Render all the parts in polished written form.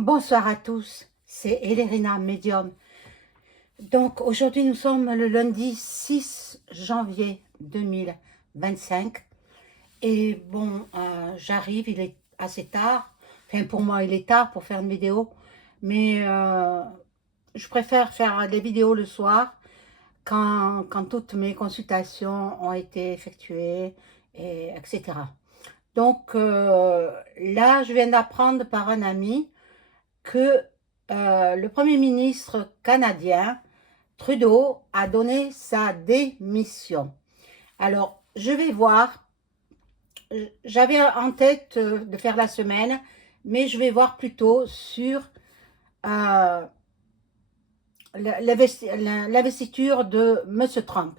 Bonsoir à tous, c'est Elérina Medium. Donc aujourd'hui nous sommes le lundi 6 janvier 2025 et bon, j'arrive, il est assez tard, enfin pour moi il est tard pour faire une vidéo, mais je préfère faire des vidéos le soir quand toutes mes consultations ont été effectuées, etc. Donc là je viens d'apprendre par un ami que le Premier ministre canadien, Trudeau, a donné sa démission. Alors, je vais voir. J'avais en tête de faire la semaine, mais je vais voir plutôt sur euh, l'investiture de M. Trump.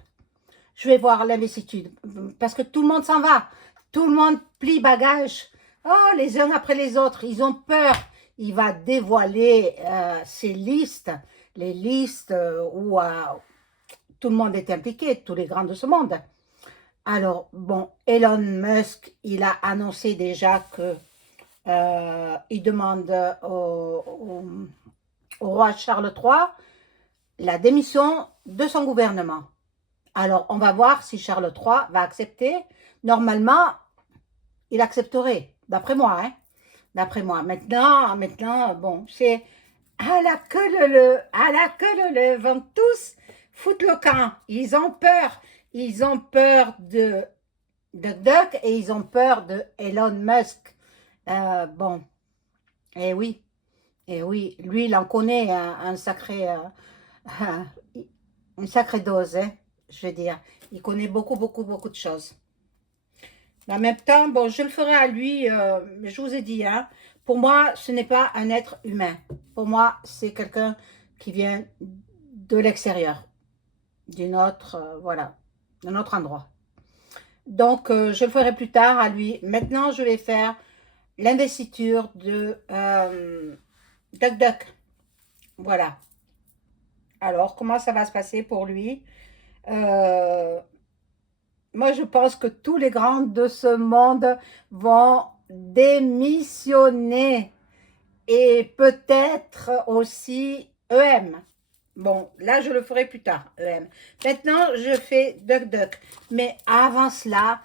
Je vais voir l'investiture, parce que tout le monde s'en va. Tout le monde plie bagage. Oh, les uns après les autres, ils ont peur. Il va dévoiler ses listes, les listes où tout le monde est impliqué, tous les grands de ce monde. Alors, bon, Elon Musk, il a annoncé déjà que il demande au roi Charles III la démission de son gouvernement. Alors, on va voir si Charles III va accepter. Normalement, il accepterait, d'après moi. Hein, d'après moi. Maintenant, bon, c'est à la queue le vont tous foutre le camp. Ils ont peur. Ils ont peur de Duck et ils ont peur de Elon Musk. Bon, et oui, lui, il en connaît un sacré, une sacrée dose, hein, je veux dire. Il connaît beaucoup de choses. Mais en même temps, bon, je le ferai à lui, je vous ai dit, hein, pour moi, ce n'est pas un être humain. Pour moi, c'est quelqu'un qui vient de l'extérieur, d'une autre, voilà, d'un autre endroit. Donc, je le ferai plus tard à lui. Maintenant, je vais faire l'investiture de Duck Duck. Voilà. Alors, comment ça va se passer pour lui? Euh, Moi, je pense que tous les grands de ce monde vont démissionner et peut-être aussi EM. Bon, là, je le ferai plus tard, EM. Maintenant, je fais Duck Duck. Mais avant cela,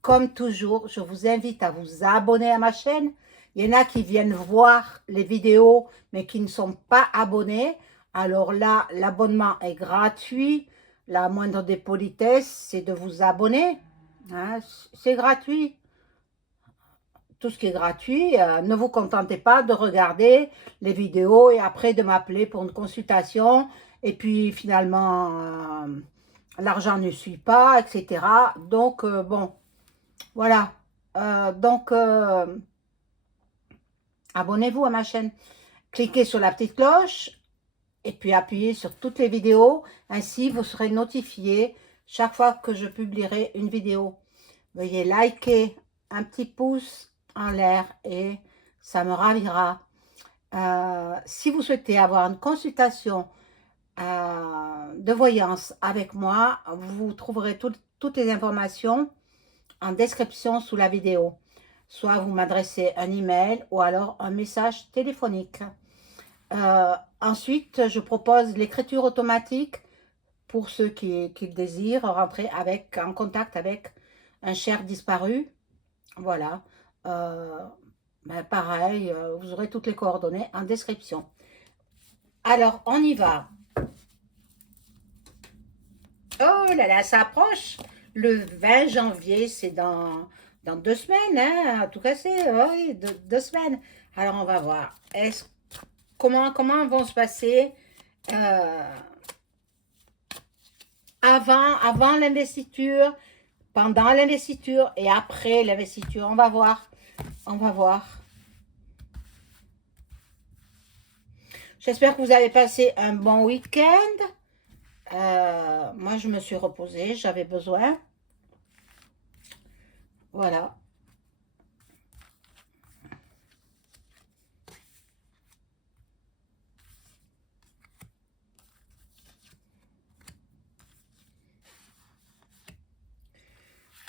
comme toujours, je vous invite à vous abonner à ma chaîne. Il y en a qui viennent voir les vidéos, mais qui ne sont pas abonnés. Alors là, l'abonnement est gratuit. La moindre des politesses, c'est de vous abonner. Hein, c'est gratuit. Tout ce qui est gratuit, ne vous contentez pas de regarder les vidéos et après de m'appeler pour une consultation. Et puis finalement, l'argent ne suit pas, etc. Donc, bon, voilà. Donc, abonnez-vous à ma chaîne. Cliquez sur la petite cloche et puis appuyez sur toutes les vidéos. Ainsi, vous serez notifié chaque fois que je publierai une vidéo. Veuillez liker, un petit pouce en l'air et ça me ravira. Si vous souhaitez avoir une consultation de voyance avec moi, vous trouverez toutes les informations en description sous la vidéo. Soit vous m'adressez un email ou alors un message téléphonique. Ensuite, je propose l'écriture automatique pour ceux qui désirent rentrer en contact avec un cher disparu. Voilà. Euh, ben pareil, vous aurez toutes les coordonnées en description. Alors, on y va. Oh là là, ça approche. Le 20 janvier, c'est dans 2 semaines, hein, à tout casser, oui, 2 semaines. Alors, on va voir. Comment vont se passer avant l'investiture, pendant l'investiture et après l'investiture. On va voir. On va voir. J'espère que vous avez passé un bon week-end. Moi, je me suis reposée, j'avais besoin. Voilà.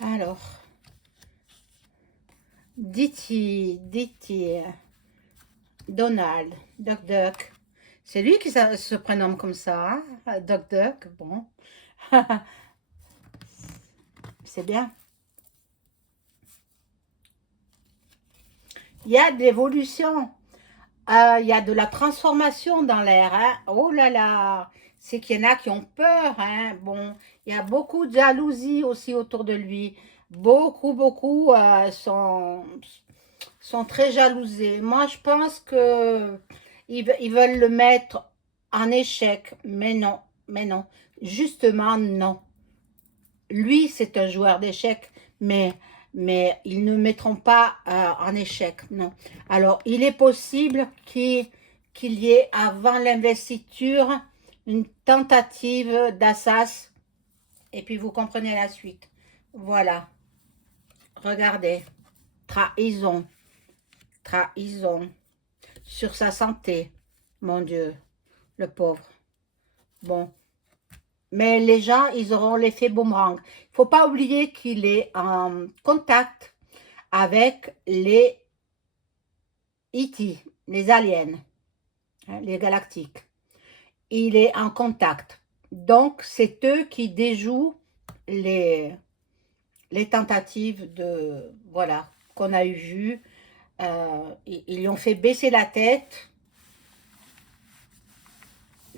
Alors, Donald, Duck Duck. C'est lui qui se prénomme comme ça, hein? Duck Duck, bon. C'est bien. Il y a de l'évolution. Il y a de la transformation dans l'air, hein. Oh là là, c'est qu'il y en a qui ont peur, hein. Bon, il y a beaucoup de jalousie aussi autour de lui. Beaucoup, beaucoup sont très jalousés. Moi, je pense que ils veulent le mettre en échec, mais non, justement non. Lui, c'est un joueur d'échecs, mais ils ne mettront pas en échec, non. Alors, il est possible qu'il y ait, avant l'investiture, une tentative d'assassinat, et puis vous comprenez la suite. Voilà, regardez, trahison, trahison, sur sa santé, mon Dieu, le pauvre. Bon, mais les gens, ils auront l'effet boomerang. Il ne faut pas oublier qu'il est en contact avec les E.T., les aliens, hein, les galactiques. Il est en contact. Donc, c'est eux qui déjouent les tentatives de, voilà, qu'on a eu vues. Ils lui ont fait baisser la tête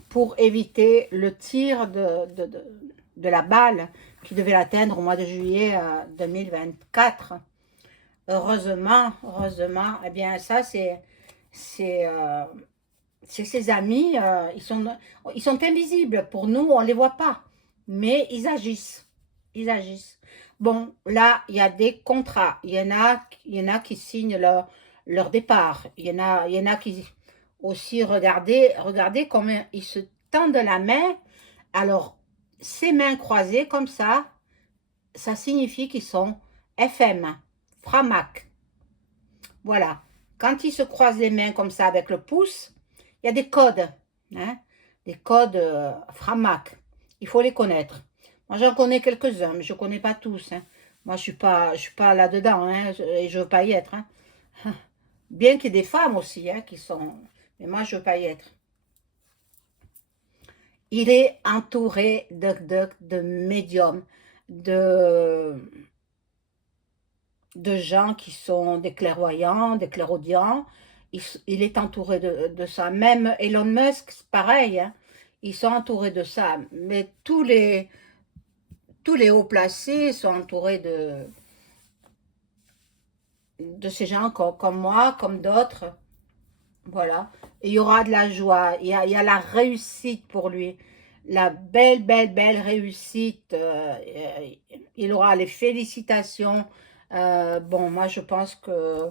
pour éviter le tir de la balle qui devait l'atteindre au mois de juillet 2024. Heureusement, eh bien ça c'est ses amis, ils sont invisibles. Pour nous, on ne les voit pas, mais ils agissent. Ils agissent. Bon, là, il y a des contrats. Il y en a qui signent leur départ. Il y en a qui aussi, regardez comment ils se tendent la main. Alors, ces mains croisées comme ça signifie qu'ils sont FM, Framac. Voilà. Quand ils se croisent les mains comme ça avec le pouce, il y a des codes, hein, des codes Framac. Il faut les connaître. Moi, j'en connais quelques-uns, mais je ne connais pas tous, hein. Moi, je suis pas là-dedans, hein, et je ne veux pas y être, hein. Bien qu'il y ait des femmes aussi, hein, qui sont... Mais moi, je ne veux pas y être. Il est entouré de médiums, de gens qui sont des clairvoyants, des clairaudients. Il est entouré de ça. Même Elon Musk, c'est pareil, hein. Ils sont entourés de ça. Mais tous les hauts placés sont entourés de ces gens comme moi, comme d'autres. Voilà. Et il y aura de la joie. Il y a la réussite pour lui. La belle, belle, belle réussite. Il aura les félicitations. Bon, moi, je pense que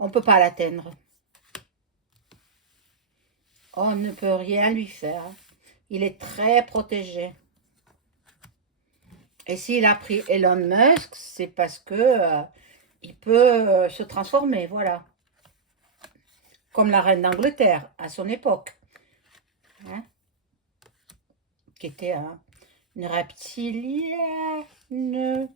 on ne peut pas l'atteindre. On ne peut rien lui faire. Il est très protégé. Et s'il a pris Elon Musk, c'est parce que il peut se transformer, voilà. Comme la reine d'Angleterre à son époque, hein, qui était une reptilienne.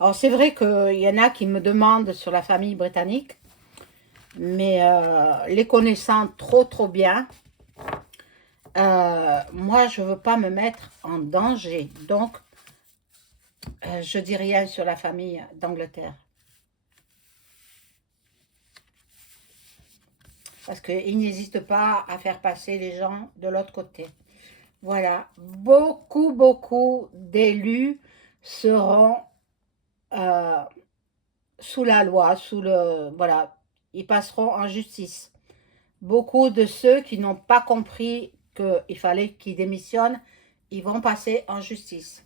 Alors c'est vrai qu'il y en a qui me demandent sur la famille britannique, mais les connaissant trop bien, moi je ne veux pas me mettre en danger. Donc je dis rien sur la famille d'Angleterre. Parce qu'ils n'hésitent pas à faire passer les gens de l'autre côté. Voilà, beaucoup d'élus seront sous la loi, voilà, ils passeront en justice. Beaucoup de ceux qui n'ont pas compris qu'il fallait qu'ils démissionnent, ils vont passer en justice.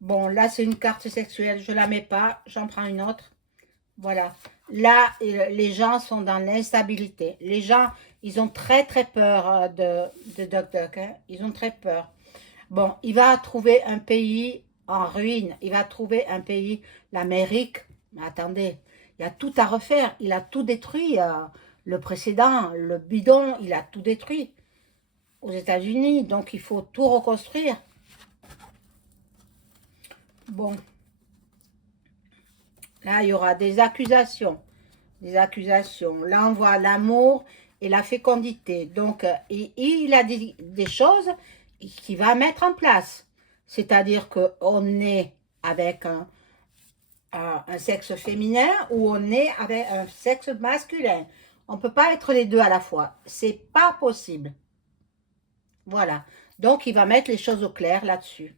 Bon, là, c'est une carte sexuelle, je ne la mets pas, j'en prends une autre. Voilà. Là, les gens sont dans l'instabilité. Les gens, ils ont très peur de Duck Duck, hein. Ils ont très peur. Bon, il va trouver un pays en ruine. Il va trouver un pays, l'Amérique. Mais attendez, il y a tout à refaire. Il a tout détruit. Le précédent, le bidon, il a tout détruit. aux États-Unis, donc il faut tout reconstruire. Bon, là, il y aura des accusations. Des accusations. Là, on voit l'amour et la fécondité. Donc, il a des choses qu'il va mettre en place. C'est-à-dire qu'on est avec un sexe féminin ou on est avec un sexe masculin. On ne peut pas être les deux à la fois. C'est pas possible. Voilà. Donc, il va mettre les choses au clair là-dessus.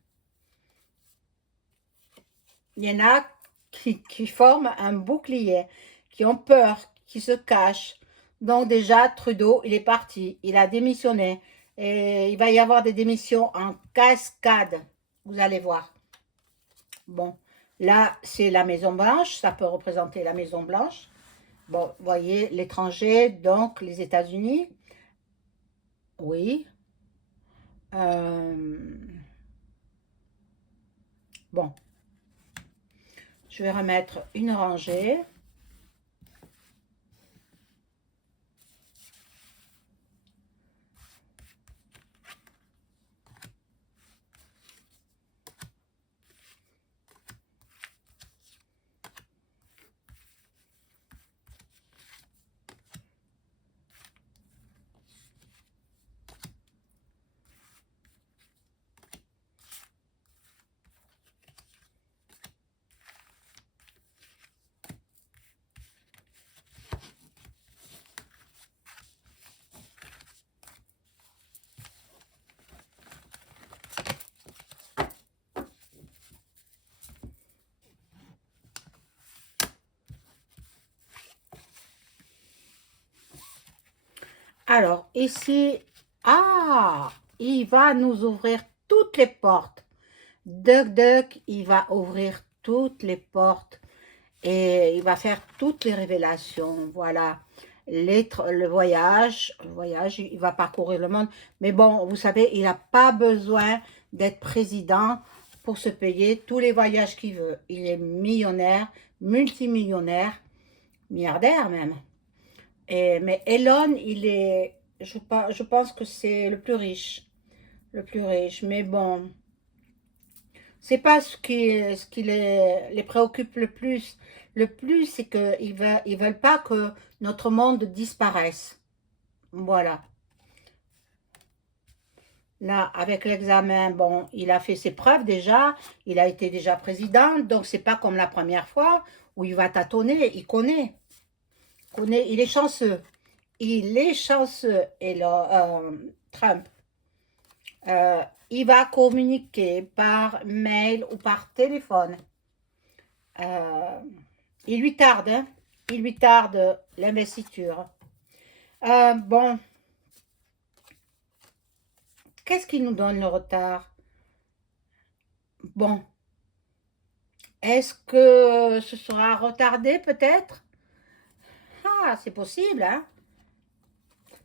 Il y en a qui forment un bouclier, qui ont peur, qui se cachent. Donc déjà, Trudeau, il est parti, il a démissionné. Et il va y avoir des démissions en cascade, vous allez voir. Bon, là, c'est la Maison-Blanche, ça peut représenter la Maison-Blanche. Bon, vous voyez, l'étranger, donc les États-Unis. Oui. Euh, bon, je vais remettre une rangée. Alors, ici, il va nous ouvrir toutes les portes. Duck Duck, il va ouvrir toutes les portes et il va faire toutes les révélations. Voilà, le voyage, il va parcourir le monde. Mais bon, vous savez, il n'a pas besoin d'être président pour se payer tous les voyages qu'il veut. Il est millionnaire, multimillionnaire, milliardaire même. Mais Elon, je pense que c'est le plus riche. Le plus riche. Mais bon, c'est pas ce qui les préoccupe le plus. Le plus, c'est qu'ils veulent pas que notre monde disparaisse. Voilà. Là, avec l'examen, bon, il a fait ses preuves déjà. Il a été déjà président. Donc, c'est pas comme la première fois où il va tâtonner. Il connaît. Il est chanceux. Il est chanceux. Et là, Trump. Il va communiquer par mail ou par téléphone. Euh, il lui tarde, hein? Il lui tarde l'investiture. Bon, qu'est-ce qui nous donne le retard? Bon, est-ce que ce sera retardé peut-être? Ah, c'est possible, hein?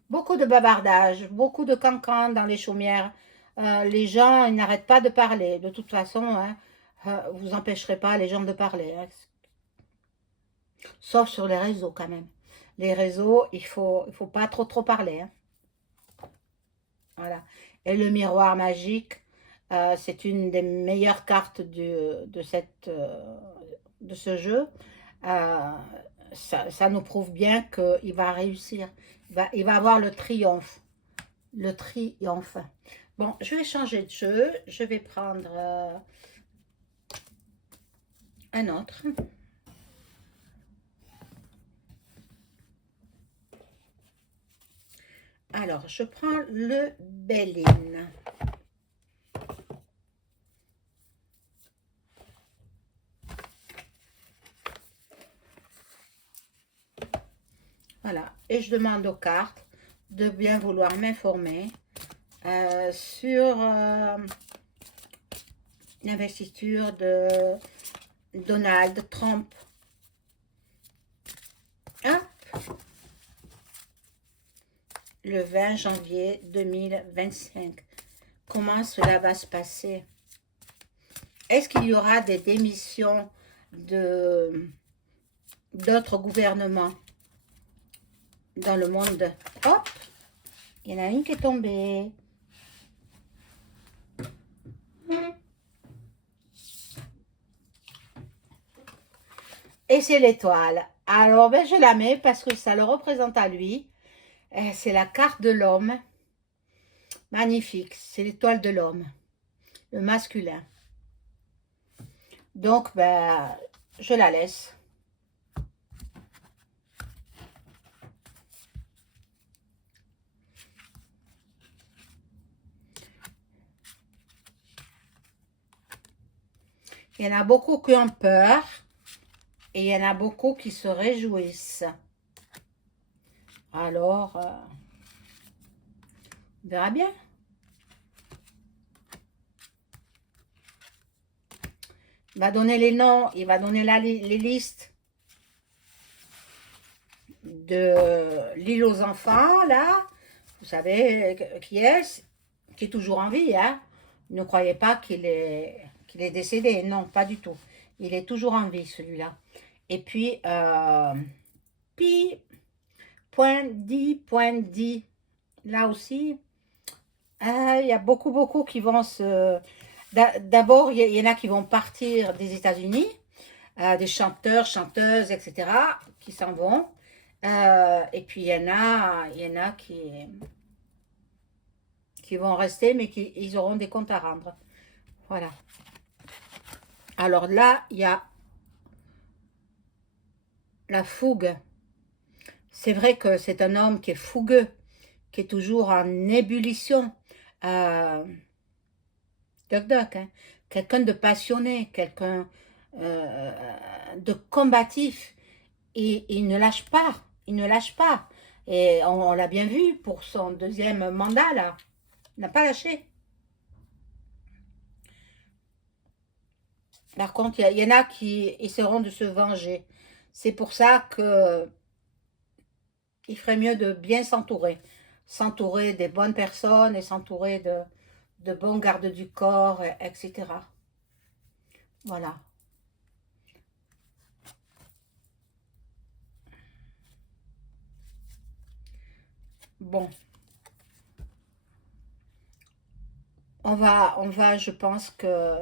Beaucoup de bavardage, beaucoup de cancans dans les chaumières. Les gens, ils n'arrêtent pas de parler. De toute façon, hein, vous empêcherez pas les gens de parler, hein. Sauf sur les réseaux quand même. Les réseaux, il faut pas trop parler, hein. Voilà. Et le miroir magique, c'est une des meilleures cartes de ce jeu. Euh, ça nous prouve bien qu'il va réussir. Il va avoir le triomphe. Le triomphe. Bon, je vais changer de jeu. Je vais prendre un autre. Alors, je prends le Béline. Voilà. Et je demande aux cartes de bien vouloir m'informer sur l'investiture de Donald Trump. Hop. Le 20 janvier 2025. Comment cela va se passer? Est-ce qu'il y aura des démissions d'autres gouvernements dans le monde? Hop, il y en a une qui est tombée. Et c'est l'étoile. Alors, ben, je la mets parce que ça le représente à lui. C'est la carte de l'homme. Magnifique. C'est l'étoile de l'homme, le masculin. Donc, ben, je la laisse. Il y en a beaucoup qui ont peur et il y en a beaucoup qui se réjouissent. Alors, on verra bien. Il va donner les noms, il va donner les listes de l'île aux enfants, là. Vous savez qui est? Qui est toujours en vie, hein? Ne croyez pas qu'il est décédé. Non, pas du tout. Il est toujours en vie, celui-là. Et puis, pi, point dit. Là aussi, il y a beaucoup qui vont se... D'abord, il y en a qui vont partir des États-Unis, des chanteurs, chanteuses, etc., qui s'en vont. Et puis, il y en a qui vont rester, mais ils auront des comptes à rendre. Voilà. Alors là, il y a la fougue. C'est vrai que c'est un homme qui est fougueux, qui est toujours en ébullition. Euh, hein. Quelqu'un de passionné, quelqu'un euh, de combatif. Et il ne lâche pas, il ne lâche pas. Et on l'a bien vu pour son deuxième mandat, là. Il n'a pas lâché. Par contre, il y en a qui essaieront de se venger. C'est pour ça que il ferait mieux de bien s'entourer. S'entourer des bonnes personnes et s'entourer de bons gardes du corps, etc. Voilà. Bon, je pense que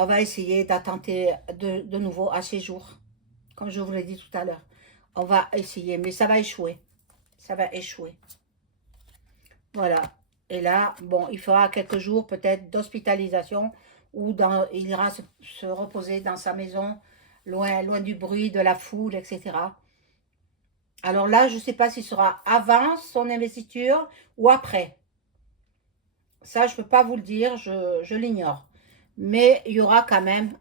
on va essayer d'attenter de nouveau à ces jours, comme je vous l'ai dit tout à l'heure. On va essayer, mais ça va échouer. Ça va échouer. Voilà. Et là, bon, il fera quelques jours peut-être d'hospitalisation ou il ira se reposer dans sa maison, loin du bruit, de la foule, etc. Alors là, je ne sais pas s'il sera avant son investiture ou après. Ça, je ne peux pas vous le dire, je l'ignore. Mais il y aura quand même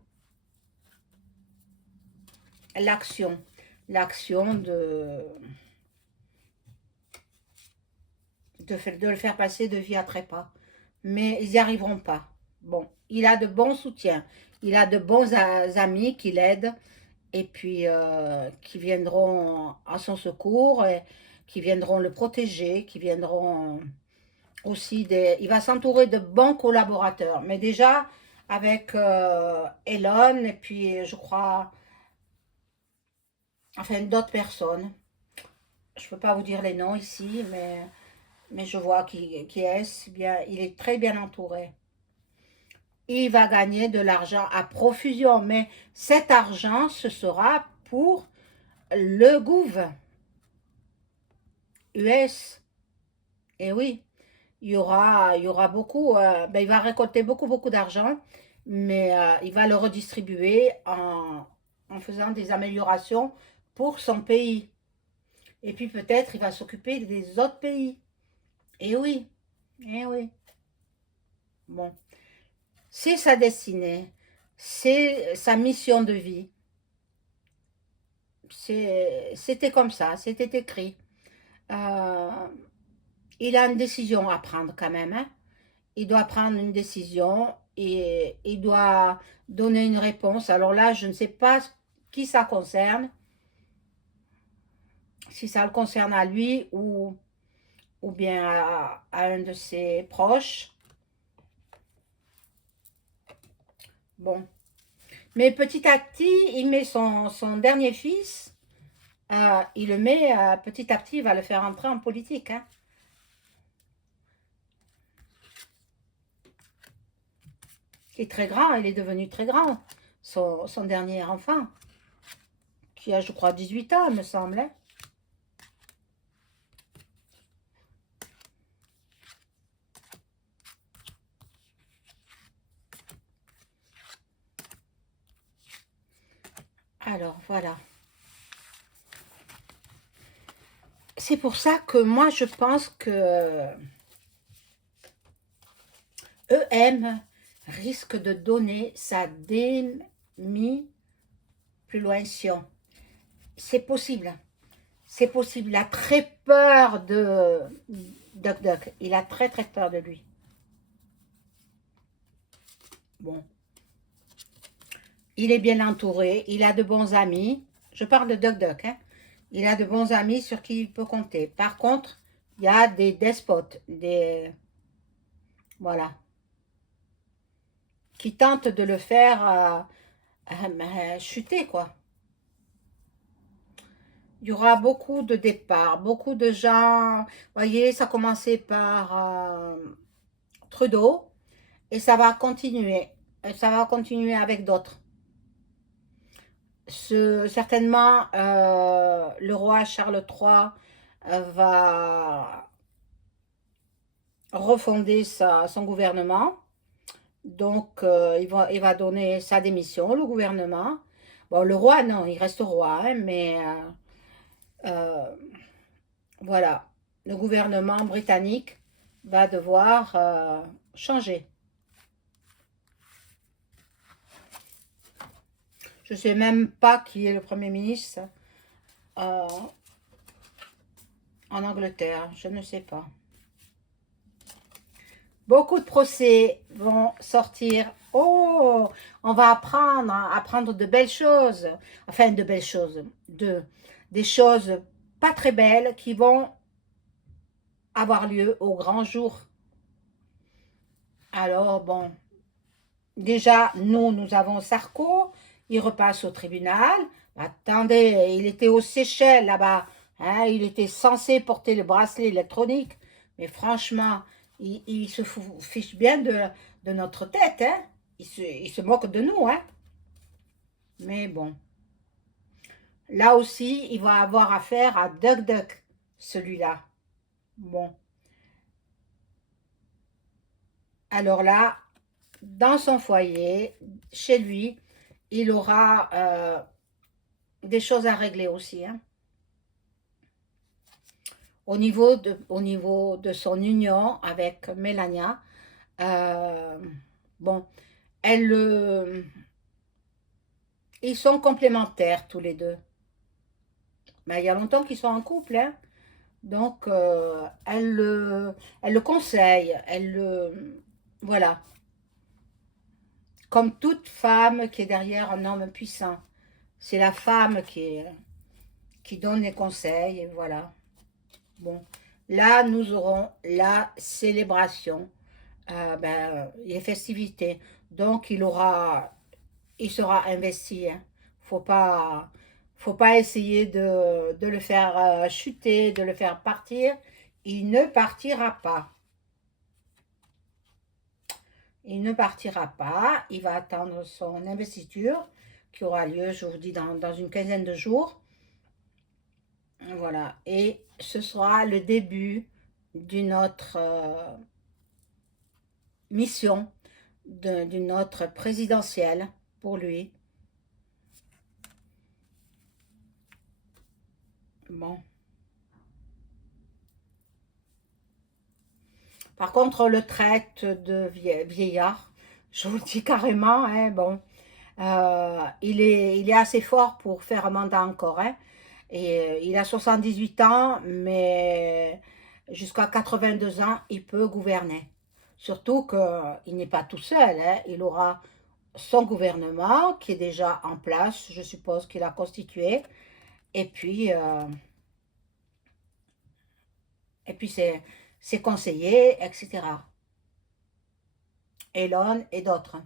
l'action. L'action de le faire passer de vie à trépas. Mais ils n'y arriveront pas. Bon, il a de bons soutiens. Il a de bons amis qui l'aident et puis qui viendront à son secours, et qui viendront le protéger, qui viendront aussi il va s'entourer de bons collaborateurs. Mais déjà, avec Elon et puis je crois, enfin d'autres personnes. Je ne peux pas vous dire les noms ici, mais je vois qui est. Bien, il est très bien entouré. Il va gagner de l'argent à profusion, mais cet argent, ce sera pour le gouv US. Et oui, il y aura beaucoup, ben, il va récolter beaucoup d'argent, mais il va le redistribuer en faisant des améliorations pour son pays. Et puis peut-être il va s'occuper des autres pays. Et oui, et oui. Bon, c'est sa destinée, c'est sa mission de vie. C'était comme ça, c'était écrit. Euh, il a une décision à prendre quand même, hein. Il doit prendre une décision et il doit donner une réponse. Alors là, je ne sais pas qui ça concerne, si ça le concerne à lui ou bien à un de ses proches. Bon. Mais petit à petit, il met son dernier fils, il le met petit à petit, il va le faire entrer en politique, hein. Il est très grand, il est devenu très grand, son dernier enfant. qui a, je crois, 18 ans, il me semble. Hein. Alors, voilà. C'est pour ça que moi, je pense que EM risque de donner sa démission. C'est possible. C'est possible. Il a très peur de Duck Duck. Il a très très peur de lui. Bon. Il est bien entouré. Il a de bons amis. Je parle de Duck Duck. Hein. Il a de bons amis sur qui il peut compter. Par contre, il y a des despotes. Voilà. Qui tentent de le faire chuter, quoi. Il y aura beaucoup de départs, beaucoup de gens. Vous voyez, ça a commencé par Trudeau et ça va continuer. Et ça va continuer avec d'autres. Certainement, le roi Charles III va refonder son gouvernement. Donc, il va donner sa démission, le gouvernement. Bon, le roi, non, il reste roi, hein, mais voilà, le gouvernement britannique va devoir changer. Je ne sais même pas qui est le Premier ministre euh, en Angleterre, je ne sais pas. Beaucoup de procès vont sortir. Oh, on va apprendre de belles choses. Enfin, de belles choses. Des choses pas très belles qui vont avoir lieu au grand jour. Alors, bon, déjà, nous avons Sarko. Il repasse au tribunal. Attendez, il était aux Seychelles, là-bas. Hein, il était censé porter le bracelet électronique. Mais franchement, il se fiche bien de notre tête. Hein. Il se moque de nous. Hein. Mais bon. Là aussi, il va avoir affaire à Duck Duck, celui-là. Bon. Alors là, dans son foyer, chez lui, il aura des choses à régler aussi. Hein. Au niveau de son union avec Melania, bon, ils sont complémentaires tous les deux. Mais il y a longtemps qu'ils sont en couple, hein. Donc, elle le conseille, voilà. Comme toute femme qui est derrière un homme puissant, c'est la femme qui donne les conseils, et voilà. Bon, là, nous aurons la célébration, les festivités. Donc, il sera investi. Hein. Faut pas essayer de le faire chuter, de le faire partir. Il ne partira pas. Il ne partira pas. Il va attendre son investiture qui aura lieu, je vous dis, dans une quinzaine de jours. Voilà. Et ce sera le début d'une autre mission, d'une autre présidentielle pour lui. Bon. Par contre, on le traite de vieillard. Je vous le dis carrément, hein, bon. Il est assez fort pour faire un mandat encore. Hein, et il a 78 ans, mais jusqu'à 82 ans, il peut gouverner. Surtout qu'il n'est pas tout seul. Hein, il aura son gouvernement qui est déjà en place, je suppose qu'il a constitué. Et puis, ses conseillers, etc. Elon et d'autres.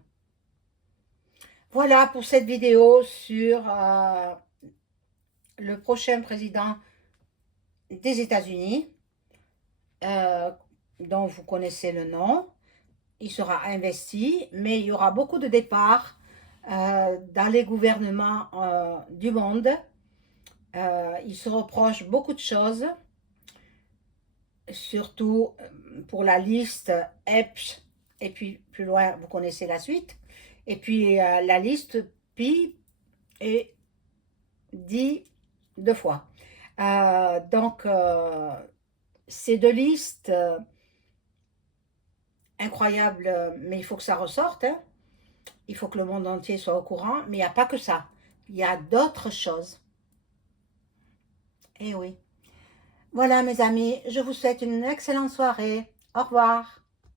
Voilà pour cette vidéo sur le prochain président des États-Unis, dont vous connaissez le nom. Il sera investi, mais il y aura beaucoup de départs dans les gouvernements du monde. Il se reproche beaucoup de choses, surtout pour la liste EPS, et puis plus loin, vous connaissez la suite, et puis la liste pi est dit deux fois. Donc, ces deux listes incroyables, mais il faut que ça ressorte, hein. Il faut que le monde entier soit au courant, mais il n'y a pas que ça. Il y a d'autres choses. Eh oui. Voilà mes amis, je vous souhaite une excellente soirée. Au revoir.